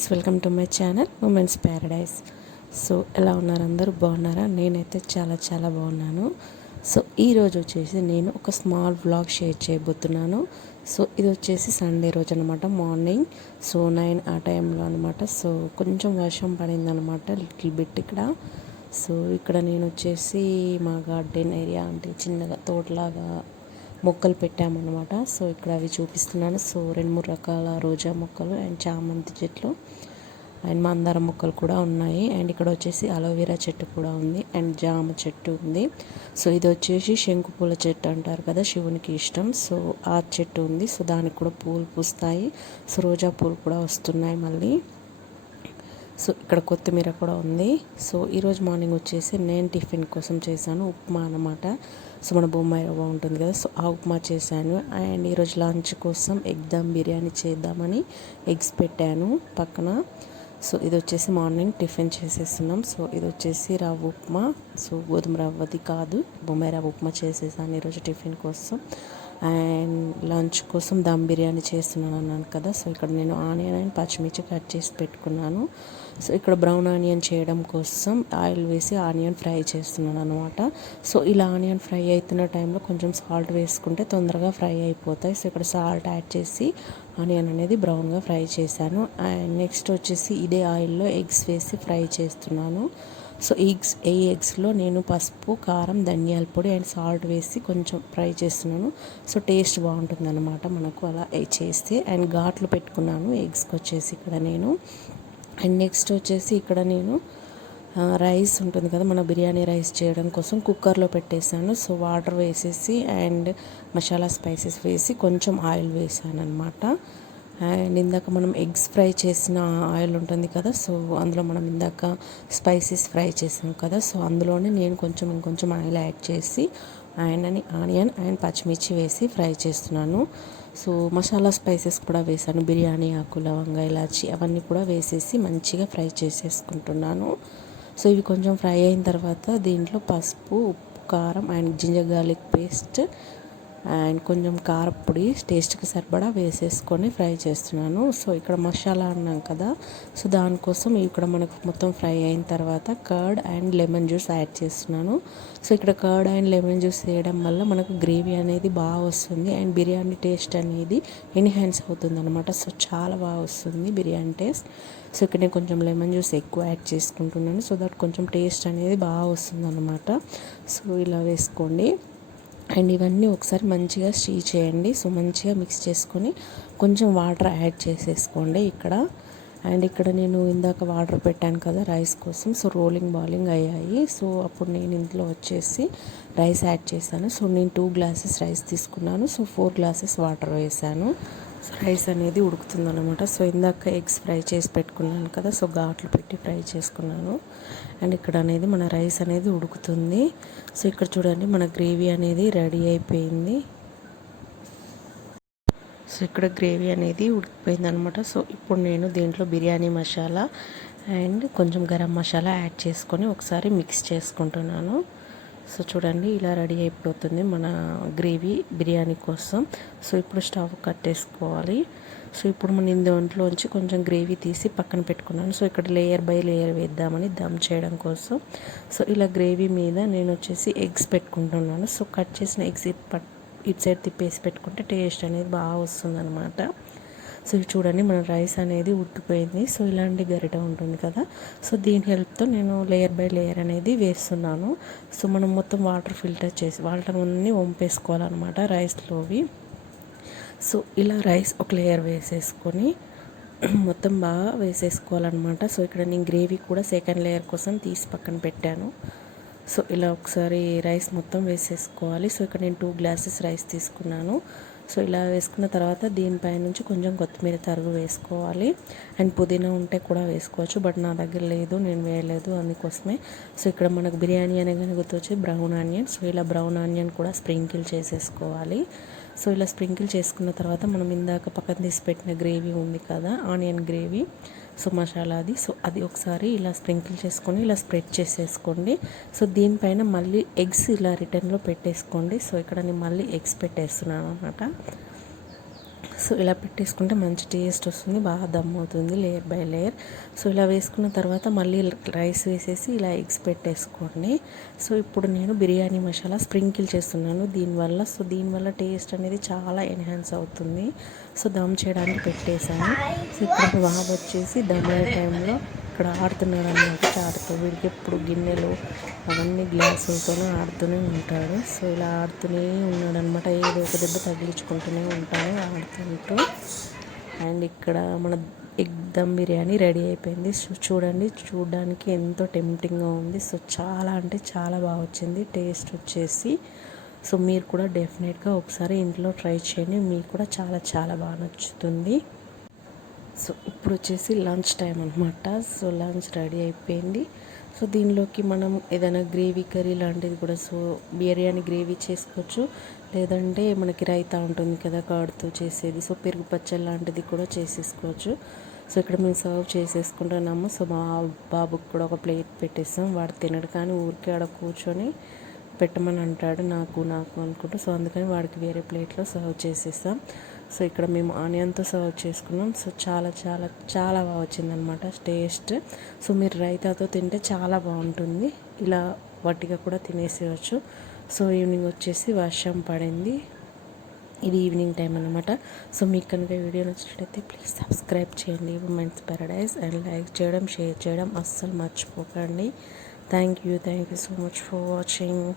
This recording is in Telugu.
Friends, welcome to my channel women's Paradise. So ఎలా ఉన్నారు? అందరూ బాగున్నారా? నేనైతే చాలా చాలా బాగున్నాను. సో ఈరోజు వచ్చేసి నేను ఒక స్మాల్ వ్లాగ్ షేర్ చేయబోతున్నాను. సో ఇది వచ్చేసి సండే రోజు అనమాట, మార్నింగ్ 9 ఆ టైంలో అనమాట. సో కొంచెం వర్షం పడిందనమాట, లిటిల్ బిట్ ఇక్కడ. సో ఇక్కడ నేను వచ్చేసి మా గార్డెన్ ఏరియా అంటే చిన్నగా తోటలాగా మొక్కలు పెట్టామన్నమాట. సో ఇక్కడ అవి చూపిస్తున్నాను. సో 2-3 రకాల రోజా మొక్కలు అండ్ చామంతి చెట్లు అండ్ మందార మొక్కలు కూడా ఉన్నాయి. అండ్ ఇక్కడ వచ్చేసి అలోవెరా చెట్టు కూడా ఉంది అండ్ జామ చెట్టు ఉంది. సో ఇది వచ్చేసి శంకు పూల చెట్టు అంటారు కదా, శివునికి ఇష్టం. సో ఆ చెట్టు ఉంది. సో దానికి కూడా పూలు పూస్తాయి. సో రోజా పూలు కూడా వస్తున్నాయి మళ్ళీ. సో ఇక్కడ కొత్తిమీర కూడా ఉంది. సో ఈరోజు మార్నింగ్ వచ్చేసి నేను టిఫిన్ కోసం చేశాను ఉప్మా అన్నమాట. సో మన బొమ్మాయి రవ్వ ఉంటుంది కదా, సో ఆ ఉప్మా చేశాను. అండ్ ఈరోజు లంచ్ కోసం ఎగ్ దమ్ బిర్యానీ చేద్దామని ఎగ్స్ పెట్టాను పక్కన. సో ఇది వచ్చేసి మార్నింగ్ టిఫిన్ చేసేస్తున్నాం. సో ఇది వచ్చేసి రవ్వ ఉప్మా. సో గోధుమ రవ్వది కాదు, బొమ్మాయి రవ్వ ఉప్మా చేసేసాను ఈరోజు టిఫిన్ కోసం. అండ్ లంచ్ కోసం దమ్ బిర్యానీ చేస్తున్నాను అన్నాను కదా. సో ఇక్కడ నేను ఆనియన్ అండ్ పచ్చిమిర్చి కట్ చేసి పెట్టుకున్నాను. సో ఇక్కడ బ్రౌన్ ఆనియన్ చేయడం కోసం ఆయిల్ వేసి ఆనియన్ ఫ్రై చేస్తున్నాను అనమాట. సో ఇలా ఆనియన్ ఫ్రై అవుతున్న టైంలో కొంచెం సాల్ట్ వేసుకుంటే తొందరగా ఫ్రై అయిపోతాయి. సో ఇక్కడ సాల్ట్ యాడ్ చేసి ఆనియన్ అనేది బ్రౌన్గా ఫ్రై చేశాను. అండ్ నెక్స్ట్ వచ్చేసి ఇదే ఆయిల్లో ఎగ్స్ వేసి ఫ్రై చేస్తున్నాను. సో ఎగ్స్లో నేను పసుపు, కారం, ధనియాల పొడి అండ్ సాల్ట్ వేసి కొంచెం ఫ్రై చేస్తున్నాను. సో టేస్ట్ బాగుంటుంది అనమాట మనకు అలా చేస్తే. అండ్ ఘాట్లు పెట్టుకున్నాను ఎగ్స్కి వచ్చేసి ఇక్కడ నేను. అండ్ నెక్స్ట్ వచ్చేసి ఇక్కడ నేను రైస్ ఉంటుంది కదా, మన బిర్యానీ రైస్ చేయడం కోసం కుక్కర్లో పెట్టేశాను. సో వాటర్ వేసేసి అండ్ మసాలా స్పైసెస్ వేసి కొంచెం ఆయిల్ వేసాను అనమాట. అండ్ ఇందాక మనం ఎగ్స్ ఫ్రై చేసిన ఆయిల్ ఉంటుంది కదా, సో అందులో మనం ఇందాక స్పైసెస్ ఫ్రై చేసాం కదా, సో అందులోనే నేను ఇంకొంచెం ఆయిల్ యాడ్ చేసి ఆనియన్ అండ్ పచ్చిమిర్చి వేసి ఫ్రై చేస్తున్నాను. సో మసాలా స్పైసెస్ కూడా వేసాను, బిర్యానీ ఆకు, లవంగా, ఇలాచి అవన్నీ కూడా వేసేసి మంచిగా ఫ్రై చేసేసుకుంటున్నాను. సో ఇవి కొంచెం ఫ్రై అయిన తర్వాత దీంట్లో పసుపు, ఉప్పు, కారం and ginger garlic paste and కొంచెం కారపొడి టేస్ట్కి సరిపడా వేసేసుకొని ఫ్రై చేస్తున్నాను. సో ఇక్కడ మసాలా అన్నాం కదా, సో దానికోసం ఇక్కడ మనకు మొత్తం ఫ్రై అయిన తర్వాత curd and lemon juice add చేస్తున్నాను. సో ఇక్కడ కర్డ్ అండ్ లెమన్ జ్యూస్ వేయడం వల్ల మనకు గ్రేవీ అనేది బాగా వస్తుంది అండ్ బిర్యానీ టేస్ట్ అనేది ఎన్హాన్స్ అవుతుంది అనమాట. సో చాలా బాగా వస్తుంది బిర్యానీ టేస్ట్. సో ఇక్కడ నేను కొంచెం లెమన్ జ్యూస్ ఎక్కువ యాడ్ చేసుకుంటున్నాను, సో దట్ కొంచెం టేస్ట్ అనేది బాగా వస్తుంది అనమాట. సో ఇలా వేసుకోండి. అండ్ ఇవన్నీ ఒకసారి మంచిగా స్టీ చేయండి. సో మంచిగా మిక్స్ చేసుకొని కొంచెం వాటర్ యాడ్ చేసేసుకోండి ఇక్కడ. అండ్ ఇక్కడ నేను ఇందాక వాటర్ పెట్టాను కదా రైస్ కోసం, సో బాయిలింగ్ అయ్యాయి. సో అప్పుడు నేను ఇంట్లో వచ్చేసి రైస్ యాడ్ చేశాను. సో నేను 2 గ్లాసెస్ రైస్ తీసుకున్నాను. సో 4 గ్లాసెస్ వాటర్ వేసాను. సో రైస్ అనేది ఉడుకుతుందన్నమాట. సో ఇందాక ఎగ్స్ ఫ్రై చేసి పెట్టుకున్నాను కదా, సో ఘాట్లు పెట్టి ఫ్రై చేసుకున్నాను. అండ్ ఇక్కడ అనేది మన రైస్ అనేది ఉడుకుతుంది. సో ఇక్కడ చూడండి మన గ్రేవీ అనేది రెడీ అయిపోయింది. సో ఇక్కడ గ్రేవీ అనేది ఉడికిపోయింది అనమాట. సో ఇప్పుడు నేను దీంట్లో బిర్యానీ మసాలా అండ్ కొంచెం గరం మసాలా యాడ్ చేసుకొని ఒకసారి మిక్స్ చేసుకుంటున్నాను. సో చూడండి ఇలా రెడీ అయిపోతుంది మన గ్రేవీ బిర్యానీ కోసం. సో ఇప్పుడు స్టవ్ కట్టేసుకోవాలి. సో ఇప్పుడు మన దాంట్లోంచి కొంచెం గ్రేవీ తీసి పక్కన పెట్టుకున్నాను. సో ఇక్కడ లేయర్ బై లేయర్ వేద్దామని దమ్ చేయడం కోసం. సో ఇలా గ్రేవీ మీద నేను వచ్చేసి ఎగ్స్ పెట్టుకుంటున్నాను. సో కట్ చేసిన ఎగ్స్ ఇటు సైడ్ తిప్పేసి పెట్టుకుంటే టేస్ట్ అనేది బాగా వస్తుందన్నమాట. సో చూడండి మన రైస్ అనేది ఉడికిపోయింది. సో ఇలాంటి గరిట ఉంటుంది కదా, సో దీని హెల్ప్తో నేను లేయర్ బై లేయర్ అనేది వేస్తున్నాను. సో మనం మొత్తం వాటర్ ఫిల్టర్ చేసి వాటర్ అన్నీ వంపేసుకోవాలన్నమాట రైస్లోవి. సో ఇలా రైస్ ఒక లేయర్ వేసేసుకొని మొత్తం బాగా వేసేసుకోవాలన్నమాట. సో ఇక్కడ నేను గ్రేవీ కూడా సెకండ్ లేయర్ కోసం తీసి పక్కన పెట్టాను. సో ఇలా ఒకసారి రైస్ మొత్తం వేసేసుకోవాలి. సో ఇక్కడ నేను 2 గ్లాసెస్ రైస్ తీసుకున్నాను. సో ఇలా వేసుకున్న తర్వాత దీనిపై నుంచి కొంచెం కొత్తిమీర తరుగు వేసుకోవాలి. అండ్ పుదీనా ఉంటే కూడా వేసుకోవచ్చు, బట్ నా దగ్గర లేదు, నేను వేయలేదు, అందుకోసమే. సో ఇక్కడ మనకు బిర్యానీ అనగానే గుర్తొచ్చి బ్రౌన్ ఆనియన్. సో ఇలా బ్రౌన్ ఆనియన్ కూడా స్ప్రింకిల్ చేసేసుకోవాలి. సో ఇలా స్ప్రింకిల్ చేసుకున్న తర్వాత మనం ఇందాక పక్కన తీసి పెట్టిన గ్రేవీ ఉంది కదా, ఆనియన్ గ్రేవీ, సో మసాలాది, సో అది ఒకసారి ఇలా స్ప్రింకిల్ చేసుకొని ఇలా స్ప్రెడ్ చేసేసుకోండి. సో దీనిపైన మళ్ళీ ఎగ్స్ ఇలా రిటర్న్లో పెట్టేసుకోండి. సో ఇక్కడ నేను మళ్ళీ ఎగ్స్ పెట్టేస్తున్నాను అనమాట. సో ఇలా పెట్టేసుకుంటే మంచి టేస్ట్ వస్తుంది, బాగా దమ్ అవుతుంది లేయర్ బై లేయర్. సో ఇలా వేసుకున్న తర్వాత మళ్ళీ రైస్ వేసేసి ఇలా ఎగ్స్ పెట్టేసుకోండి. సో ఇప్పుడు నేను బిర్యానీ మసాలా స్ప్రింకిల్ చేస్తున్నాను దీనివల్ల. సో దీనివల్ల టేస్ట్ అనేది చాలా ఎన్హాన్స్ అవుతుంది. సో దమ్ చేయడానికి పెట్టేశాను. సో ఇక్కడ బాగా వచ్చేసి దమ్ అయ్యే టైంలో ఇక్కడ ఆడుతున్నాడు అన్నమాట చాటుతో. వీడికి ఎప్పుడు గిన్నెలు అవన్నీ గ్లాసులతోనే ఆడుతూనే ఉంటాడు. సో ఇలా ఆడుతూనే ఉన్నాడు అనమాట, ఏదో ఒక దెబ్బ తగిలించుకుంటూనే ఉంటాడు ఆడుతుంటూ. అండ్ ఇక్కడ మన ఎగ్ దమ్ బిర్యానీ రెడీ అయిపోయింది. సో చూడండి, చూడడానికి ఎంతో టెంప్టింగ్గా ఉంది. సో చాలా అంటే చాలా బాగా వచ్చింది టేస్ట్ వచ్చేసి. సో మీరు కూడా డెఫినెట్గా ఒకసారి ఇంట్లో ట్రై చేయండి, మీకు కూడా చాలా చాలా బాగా నచ్చుతుంది. సో ఇప్పుడు వచ్చేసి లంచ్ టైం అనమాట. సో లంచ్ రెడీ అయిపోయింది. సో దీనిలోకి మనం ఏదైనా గ్రేవీ కర్రీ లాంటిది కూడా, సో బిర్యానీ గ్రేవీ చేసుకోవచ్చు, లేదంటే మనకి రైతా ఉంటుంది కదా కర్డ్తో చేసేది, సో పెరుగు పచ్చడి లాంటిది కూడా చేసేసుకోవచ్చు. సో ఇక్కడ మేము సర్వ్ చేసేసుకుంటున్నాము. సో మా బాబుకి కూడా ఒక ప్లేట్ పెట్టేస్తాం. వాడు తినడు కానీ ఊరికే ఆడ కూర్చొని పెట్టమని అంటాడు, నాకు నాకు అనుకుంటూ. సో అందుకని వాడికి వేరే ప్లేట్లో సర్వ్ చేసేస్తాం. సో ఇక్కడ మేము ఆనియన్తో సర్వ్ చేసుకున్నాం. సో చాలా చాలా చాలా బాగా వచ్చిందనమాట టేస్ట్. సో మీరు రైతాతో తింటే చాలా బాగుంటుంది, ఇలా వట్టిగా కూడా తినేసేయచ్చు. సో ఈవినింగ్ వచ్చేసి వర్షం పడింది, ఇది ఈవినింగ్ టైం అనమాట. సో మీకు కనుక వీడియో నచ్చినట్లయితే ప్లీజ్ సబ్స్క్రైబ్ చేయండి ఉమెన్స్ పారడైజ్, అండ్ లైక్ చేయడం షేర్ చేయడం అస్సలు మర్చిపోకండి. Thank you so much for watching.